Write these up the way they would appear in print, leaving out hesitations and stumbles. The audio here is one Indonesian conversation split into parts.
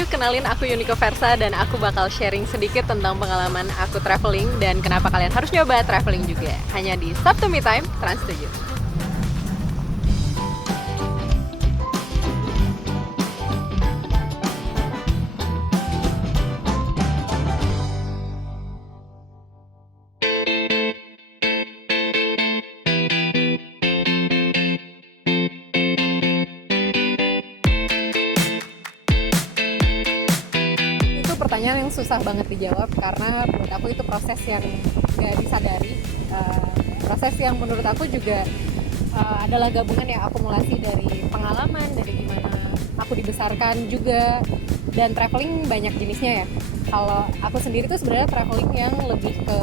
7, kenalin aku Yuniko Versa dan aku bakal sharing sedikit tentang pengalaman aku traveling dan kenapa kalian harus nyoba traveling juga. Hanya di Sabtu Me Time, Trans 7. Pertanyaan yang susah banget dijawab karena buat aku itu proses yang gak disadari, proses yang menurut aku juga adalah gabungan yang akumulasi dari pengalaman, dari gimana aku dibesarkan juga, dan traveling banyak jenisnya ya. Kalau aku sendiri tuh sebenarnya traveling yang lebih ke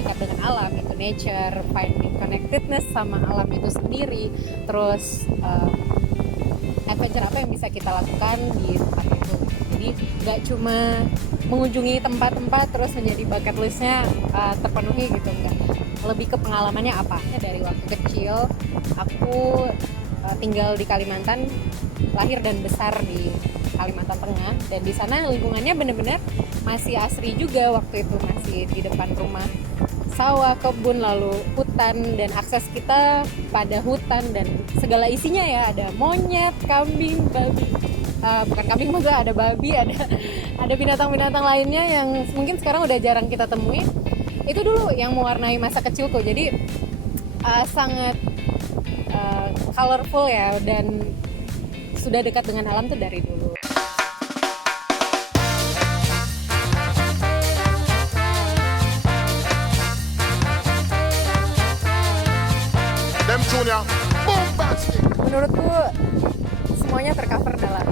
dekat dengan alam, itu nature, finding connectedness sama alam itu sendiri, terus adventure apa yang bisa kita lakukan di tempat itu. Jadi nggak cuma mengunjungi tempat-tempat terus menjadi bucket listnya terpenuhi gitu, enggak. Lebih ke pengalamannya apa. Dari waktu kecil aku tinggal di Kalimantan, lahir dan besar di Kalimantan Tengah, dan di sana lingkungannya benar-benar masih asri juga waktu itu, masih di depan rumah sawah, kebun, lalu hutan, dan akses kita pada hutan dan segala isinya ya, ada monyet, kambing, babi, bukan kambing maksudnya, ada babi, ada binatang-binatang lainnya yang mungkin sekarang udah jarang kita temui. Itu dulu yang mewarnai masa kecilku, jadi sangat colorful ya, dan sudah dekat dengan alam tuh dari dulu. Menurutku semuanya tercover dalam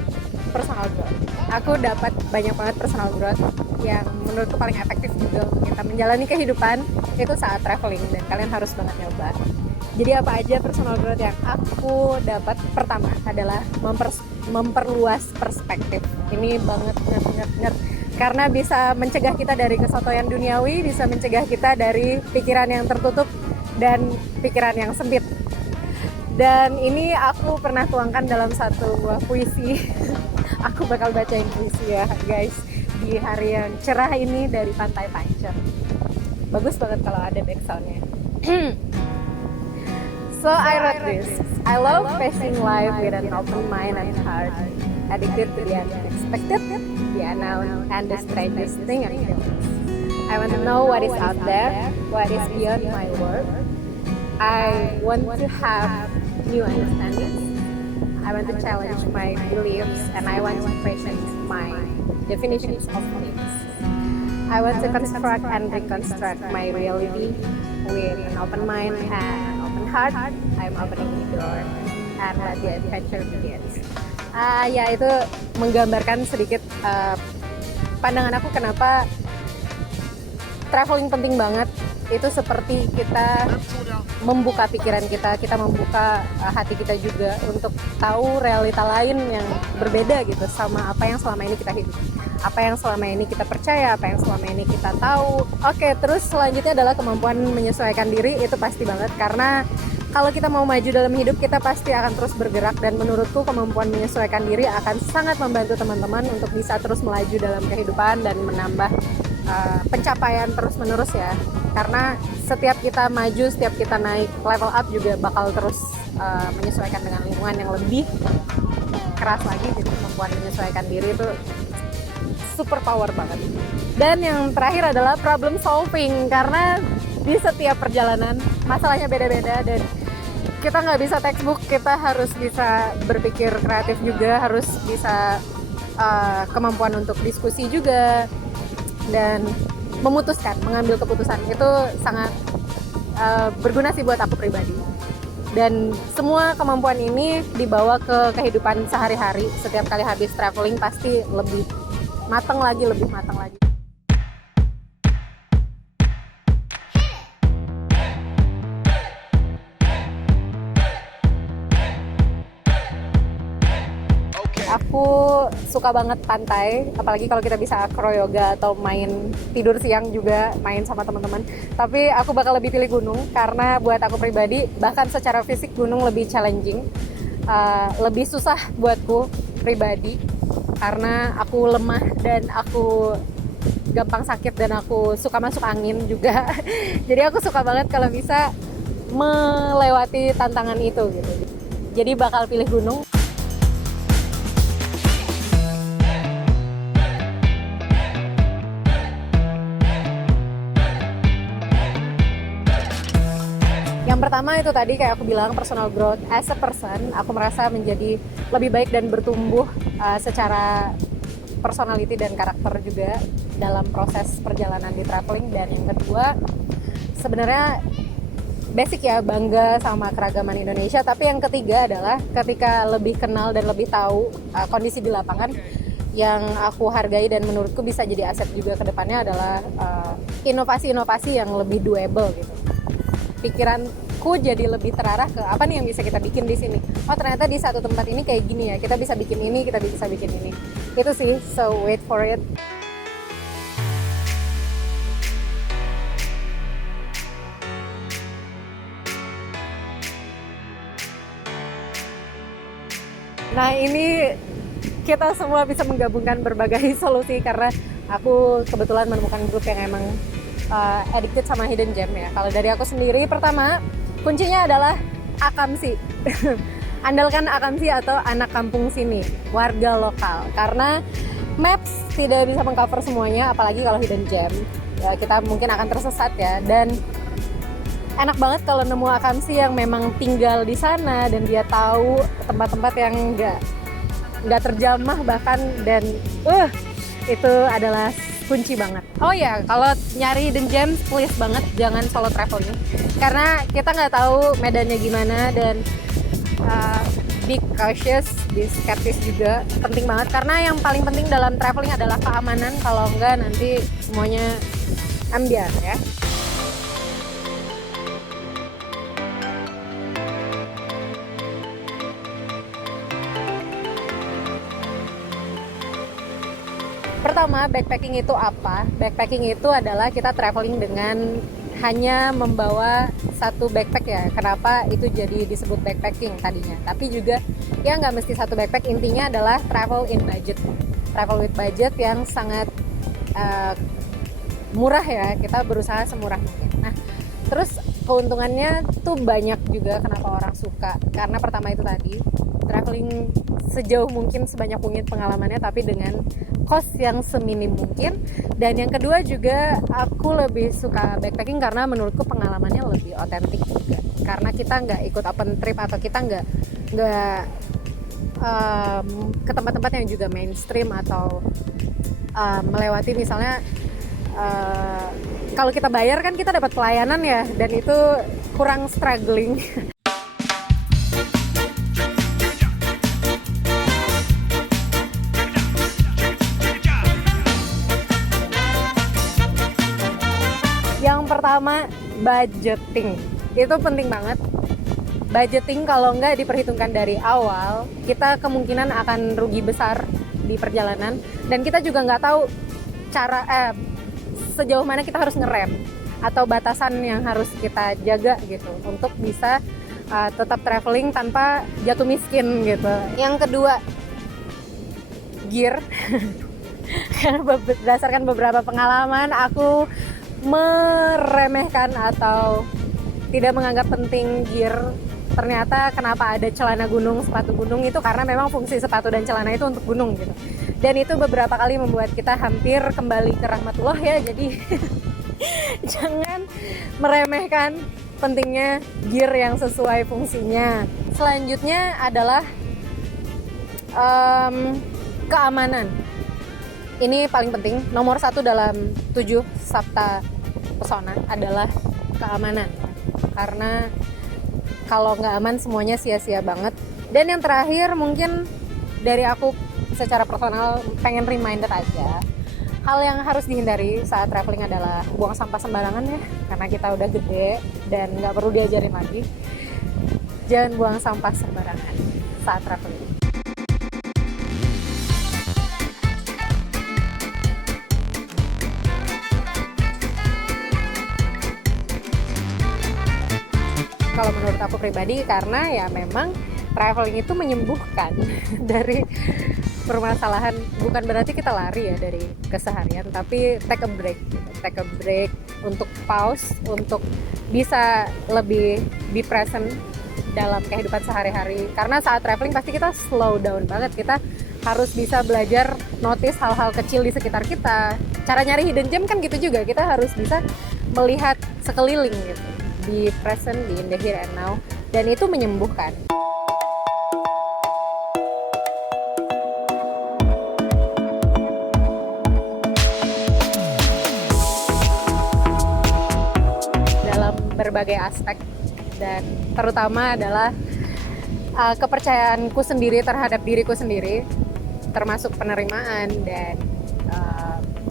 personal growth. Aku dapat banyak banget personal growth yang menurutku paling efektif juga untuk kita menjalani kehidupan itu saat traveling, dan kalian harus banget nyoba. Jadi apa aja personal growth yang aku dapat? Pertama adalah memperluas perspektif. Ini banget karena bisa mencegah kita dari kesotoyan duniawi, bisa mencegah kita dari pikiran yang tertutup dan pikiran yang sempit. Dan ini aku pernah tuangkan dalam satu buah puisi. Aku bakal bacain puisi ya guys, di hari yang cerah ini dari Pantai Pancur. Bagus banget kalau ada backsoundnya. So I wrote this. I love facing life with an open mind and heart, addicted to the unexpected, the unknown, and the strangest thing and feelings. I want to know what is out there, what is beyond my world. I want to have new understandings. I want to challenge my beliefs, and I want to question my definitions of things. I want to construct and reconstruct my reality with an open mind and an open heart. I'm opening the door and let the adventure begins. Ya, itu menggambarkan sedikit pandangan aku kenapa traveling penting banget. Itu seperti kita membuka pikiran kita membuka hati kita juga untuk tahu realita lain yang berbeda gitu sama apa yang selama ini kita hidup, apa yang selama ini kita percaya, apa yang selama ini kita tahu. Oke, terus selanjutnya adalah kemampuan menyesuaikan diri. Itu pasti banget, karena kalau kita mau maju dalam hidup, kita pasti akan terus bergerak, dan menurutku kemampuan menyesuaikan diri akan sangat membantu teman-teman untuk bisa terus melaju dalam kehidupan dan menambah pencapaian terus-menerus ya. Karena setiap kita maju, setiap kita naik level up juga bakal terus menyesuaikan dengan lingkungan yang lebih keras lagi. Jadi kemampuan menyesuaikan diri itu super power banget. Dan yang terakhir adalah problem solving, karena di setiap perjalanan masalahnya beda-beda, dan kita nggak bisa textbook, kita harus bisa berpikir kreatif juga, harus bisa kemampuan untuk diskusi juga, dan memutuskan, mengambil keputusan. Itu sangat berguna sih buat aku pribadi. Dan semua kemampuan ini dibawa ke kehidupan sehari-hari. Setiap kali habis traveling pasti lebih matang lagi. Aku suka banget pantai, apalagi kalau kita bisa acroyoga atau main tidur siang juga, main sama teman-teman. Tapi aku bakal lebih pilih gunung, karena buat aku pribadi, bahkan secara fisik gunung lebih challenging, lebih susah buatku pribadi. karena aku lemah dan aku gampang sakit dan aku suka masuk angin juga. Jadi aku suka banget kalau bisa melewati tantangan itu gitu. Jadi bakal pilih gunung. Yang pertama itu tadi kayak aku bilang, personal growth as a person. Aku merasa menjadi lebih baik dan bertumbuh secara personality dan karakter juga dalam proses perjalanan di traveling. Dan yang kedua, sebenarnya basic ya, bangga sama keragaman Indonesia. Tapi yang ketiga adalah ketika lebih kenal dan lebih tahu kondisi di lapangan, yang aku hargai dan menurutku bisa jadi aset juga ke depannya adalah inovasi-inovasi yang lebih doable gitu. Pikiranku jadi lebih terarah ke apa nih yang bisa kita bikin di sini. Oh, ternyata di satu tempat ini kayak gini ya, kita bisa bikin ini, kita bisa bikin ini. Itu sih, so wait for it. Nah, ini kita semua bisa menggabungkan berbagai solusi karena aku kebetulan menemukan grup yang emang addicted sama hidden gem ya. Kalau dari aku sendiri, pertama kuncinya adalah akamsi. Andalkan akamsi atau anak kampung sini, warga lokal. Karena maps tidak bisa mengcover semuanya, apalagi kalau hidden gem. Ya, kita mungkin akan tersesat ya. Dan enak banget kalau nemu akamsi yang memang tinggal di sana dan dia tahu tempat-tempat yang nggak terjamah bahkan, dan itu adalah kunci banget. Oh ya, kalau nyari hidden gem, please banget jangan solo traveling karena kita nggak tahu medannya gimana. Dan be cautious, be skeptis juga penting banget, karena yang paling penting dalam traveling adalah keamanan. Kalau enggak nanti semuanya ambiar ya. Pertama, backpacking itu apa? Backpacking itu adalah kita traveling dengan hanya membawa satu backpack ya. Kenapa itu jadi disebut backpacking tadinya? Tapi juga ya nggak mesti satu backpack. Intinya adalah travel in budget. Travel with budget yang sangat murah ya. Kita berusaha semurah mungkin. Nah, terus keuntungannya tuh banyak juga kenapa orang suka. Karena pertama itu tadi, traveling sejauh mungkin, sebanyak mungkin pengalamannya, tapi dengan cost yang seminim mungkin. Dan yang kedua juga aku lebih suka backpacking karena menurutku pengalamannya lebih otentik juga, karena kita nggak ikut open trip atau kita nggak ke tempat-tempat yang juga mainstream atau melewati misalnya kalau kita bayar kan kita dapat pelayanan ya, dan itu kurang struggling. Yang pertama, budgeting. Itu penting banget. Budgeting kalau nggak diperhitungkan dari awal, kita kemungkinan akan rugi besar di perjalanan. Dan kita juga nggak tahu sejauh mana kita harus ngerem atau batasan yang harus kita jaga gitu untuk bisa tetap traveling tanpa jatuh miskin gitu. Yang kedua, gear. Karena berdasarkan beberapa pengalaman, aku meremehkan atau tidak menganggap penting gear. Ternyata kenapa ada celana gunung, sepatu gunung, itu karena memang fungsi sepatu dan celana itu untuk gunung gitu. Dan itu beberapa kali membuat kita hampir kembali ke rahmatullah ya. Jadi jangan meremehkan pentingnya gear yang sesuai fungsinya. Selanjutnya adalah keamanan. Ini paling penting, nomor 1 dalam 7 sabta pesona adalah keamanan. Karena kalau nggak aman semuanya sia-sia banget. Dan yang terakhir mungkin dari aku secara personal pengen reminder aja, hal yang harus dihindari saat traveling adalah buang sampah sembarangan ya, karena kita udah gede dan nggak perlu diajarin lagi. Jangan buang sampah sembarangan saat traveling. Kalau menurut aku pribadi, karena ya memang traveling itu menyembuhkan dari permasalahan bukan berarti kita lari ya dari keseharian, tapi take a break untuk pause, untuk bisa lebih be present dalam kehidupan sehari-hari. Karena saat traveling pasti kita slow down banget, kita harus bisa belajar notice hal-hal kecil di sekitar kita. Cara nyari hidden gem kan gitu juga, kita harus bisa melihat sekeliling gitu, be present, be in the here and now, dan itu menyembuhkan. Berbagai aspek, dan terutama adalah kepercayaanku sendiri terhadap diriku sendiri, termasuk penerimaan dan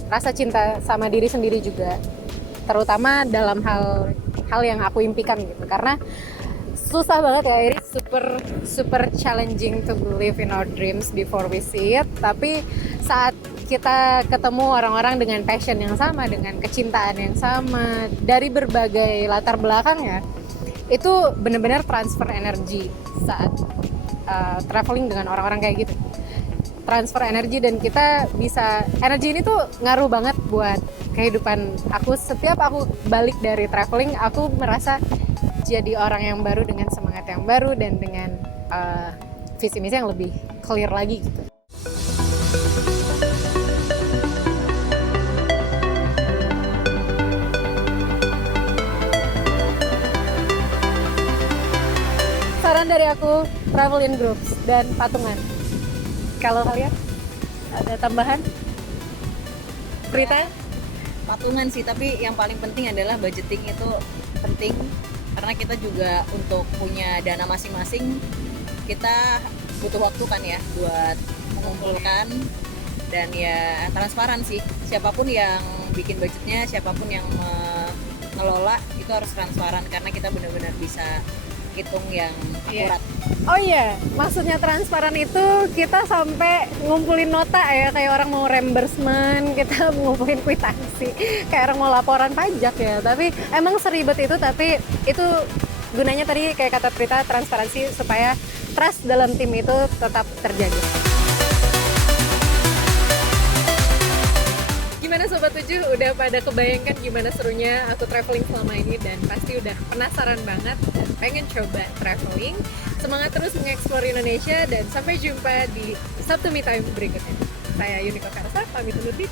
rasa cinta sama diri sendiri juga, terutama dalam hal yang aku impikan gitu. Karena susah banget ya, ini super challenging to believe in our dreams before we see it. Tapi saat kita ketemu orang-orang dengan passion yang sama, dengan kecintaan yang sama dari berbagai latar belakang ya, itu benar-benar transfer energi saat traveling dengan orang-orang kayak gitu. Transfer energi, dan kita bisa, energi ini tuh ngaruh banget buat kehidupan aku. Setiap aku balik dari traveling, aku merasa jadi orang yang baru, dengan semangat yang baru, dan dengan visi misi yang lebih clear lagi gitu. Saran dari aku, travel in groups dan patungan. Kalau kalian ada tambahan? Prita? Patungan sih, tapi yang paling penting adalah budgeting itu penting, karena kita juga untuk punya dana masing-masing, kita butuh waktu kan ya buat mengumpulkan, dan ya transparan sih, siapapun yang bikin budgetnya, siapapun yang mengelola itu harus transparan, karena kita benar-benar bisa hitung yang akurat. Oh iya, maksudnya transparan itu kita sampai ngumpulin nota ya, kayak orang mau reimbursement, kita ngumpulin kwitansi, kayak orang mau laporan pajak ya. Tapi emang seribet itu, tapi itu gunanya tadi kayak kata Prita, transparansi, supaya trust dalam tim itu tetap terjaga. Gimana Sobat 7, udah pada kebayangkan gimana serunya aku traveling selama ini, dan pasti udah penasaran banget dan pengen coba traveling. Semangat terus mengeksplor Indonesia, dan sampai jumpa di Sabtu Me Time berikutnya. Saya Yuniko Karsa, pamit undur diri.